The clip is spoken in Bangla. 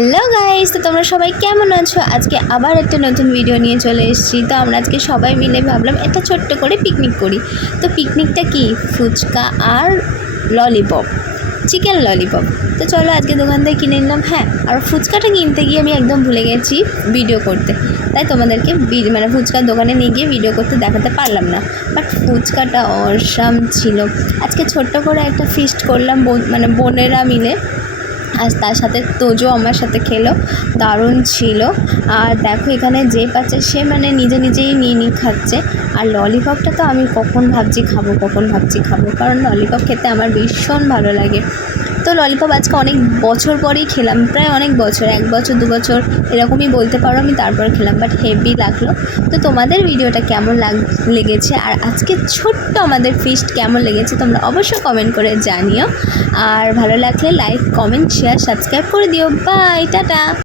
হ্যালো গাইস, তো তোমরা সবাই কেমন আছো? আজকে আবার একটা নতুন ভিডিও নিয়ে চলে এসেছি। তো আমরা আজকে সবাই মিলে ভাবলাম একটা ছোট্ট করে পিকনিক করি। তো পিকনিকটা কি, ফুচকা আর ললিপপ, চিকেন ললিপপ। তো চলো আজকে দোকান থেকে কিনে নিলাম। হ্যাঁ, আর ফুচকাটা কিনতে গিয়ে আমি একদম ভুলে গেছি ভিডিও করতে, তাই তোমাদেরকে ফুচকার দোকানে নিয়ে গিয়ে ভিডিও করতে দেখাতে পারলাম না। বাট ফুচকাটা অসাম ছিল। আজকে ছোট্ট করে একটা ফিস্ট করলাম, বোনেরা মিলে। আর তার সাথে তোজো আমার সাথে খেলো, দারুণ ছিল। আর দেখো এখানে যে পাচ্ছে সে নিজে নিজেই নিয়ে খাচ্ছে। আর ললিপপটা তো আমি কখন ভাবছি খাবো, কারণ ললিপপ খেতে আমার ভীষণ ভালো লাগে। তো ললিপপ আজকে অনেক বছর পরেই খেলাম, প্রায় অনেক বছর, 1 বছর 2 বছর এরকমই বলতে পারো আমি তারপরে খেলাম। বাট হেভি লাগলো। তো তোমাদের ভিডিওটা কেমন লেগেছে আর আজকে ছোট্ট আমাদের ফিস্ট কেমন লেগেছে তোমরা অবশ্যই কমেন্ট করে জানিও। আর ভালো লাগলে লাইক, কমেন্ট, শেয়ার, সাবস্ক্রাইব করে দিও। Bye, tata.